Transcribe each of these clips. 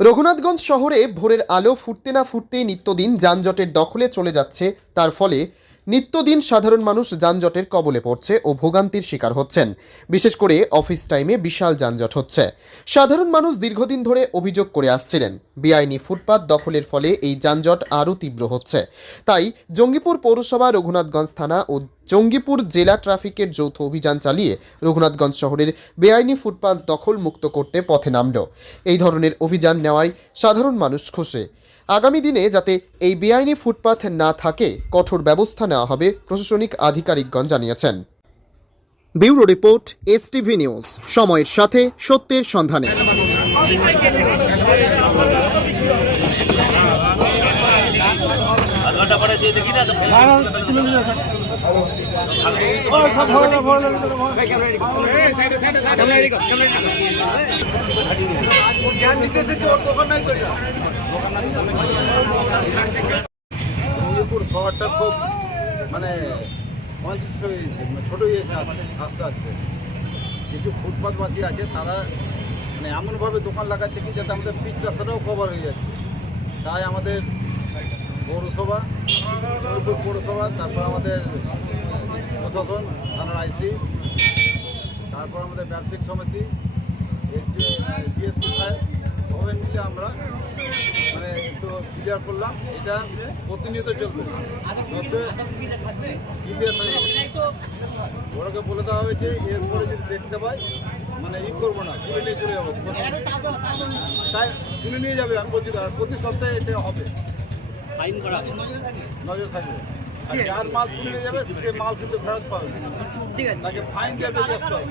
রঘুনাথগঞ্জ শহরে ভোরের আলো ফুটতে না ফুটতেই নিত্যদিন যানজটের দখলে চলে যাচ্ছে। তার ফলে নিত্যদিন সাধারণ মানুষ যানজটের কবলে পড়ছে ও ভোগান্তির শিকার হচ্ছেন। বিশেষ করে অফিস টাইমে বিশাল যানজট হচ্ছে। সাধারণ মানুষ দীর্ঘদিন ধরে অভিযোগ করে আসছিলেন, বেআইনি ফুটপাত দখলের ফলে এই যানজট আরও তীব্র হচ্ছে। তাই জঙ্গিপুর পৌরসভা রঘুনাথগঞ্জ থানা ও জঙ্গিপুর জেলা ট্রাফিকের যৌথ অভিযান চালিয়ে রঘুনাথগঞ্জ শহরের বেআইনি ফুটপাত দখল মুক্ত করতে পথে নামল। এই ধরনের অভিযান নেওয়ায় সাধারণ মানুষ খুশি আগামী দিনে যাতে এই বেআইনি ফুটপাথ না থাকে, কঠোর ব্যবস্থা নেওয়া হবে, প্রশাসনিক আধিকারিকগণ জানিয়েছেন। Bureau report, STV news. সময়ের সাথে সত্যের সন্ধানে। শহরটা খুব মানে ছোটো আস্তে আস্তে কিছু ফুটপাথবাসী আছে, তারা মানে এমনভাবে দোকান লাগাচ্ছে কি যাতে আমাদের পিচ রাস্তাটাও কভার হয়ে যাচ্ছে। তাই আমাদের পৌরসভা জঙ্গিপুর পৌরসভা তারপর আমাদের প্রশাসন থানার আইসি তারপর আমাদের ব্যবসায়িক সমিতি ডিএসপি সাহেব সবাই মিলে আমরা মানে একটু ক্লিয়ার করলাম। এটা প্রতিনিয়ত চলবে। ওরাকে বলে দেওয়া হয়েছে এরপরে যদি দেখতে পাই মানে ই করব না তুলে নিয়ে চলে যাব। তাই তুলে নিয়ে যাবে আমি বলছি প্রতি সপ্তাহে এটা হবে। ফাইন করা নজর থাকবে। আর যার মাল তুলে যাবে সে মাল কিন্তু ফেরত পাবে। তাকে ফাইন দিয়ে বেরিয়ে আসতে হবে।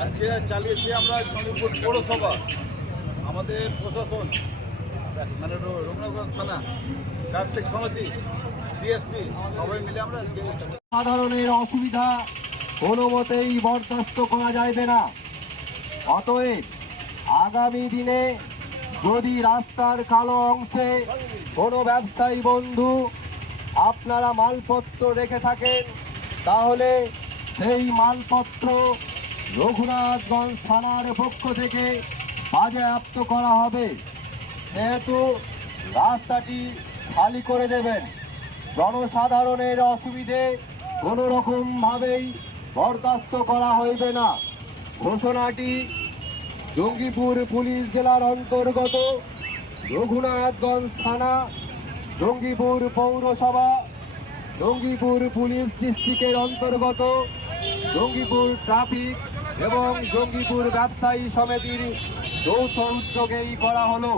আর যে চালিয়েছি আমরা চন্দ্রপুর পৌরসভা আমাদের প্রশাসন মানে রঘুনাথগঞ্জ থানা ব্যবসায়িক সমিতি ডিএসপি সবাই মিলে আমরা সাধারণের অসুবিধা কোনো মতেই বরদাস্ত করা যাবে না। অতএব আগামী দিনে যদি রাস্তার কালো অংশে কোনো ব্যবসায়ী বন্ধু আপনারা মালপত্র রেখে থাকেন, তাহলে সেই মালপত্র রঘুনাথগঞ্জ থানার পক্ষ থেকে বাজেয়াপ্ত করা হবে। সেহেতু রাস্তাটি খালি করে দেবেন, জনসাধারণের অসুবিধে কোনো রকম ভাবেই বরদাস্ত করা হইবে না। ঘোষণাটি জঙ্গিপুর পুলিশ জেলার অন্তর্গত রঘুনাথগঞ্জ থানা, জঙ্গিপুর পৌরসভা, জঙ্গিপুর পুলিশ ডিস্ট্রিক্টের অন্তর্গত জঙ্গিপুর ট্রাফিক এবং জঙ্গিপুর ব্যবসায়ী সমিতির যৌথ উদ্যোগেই করা হলো।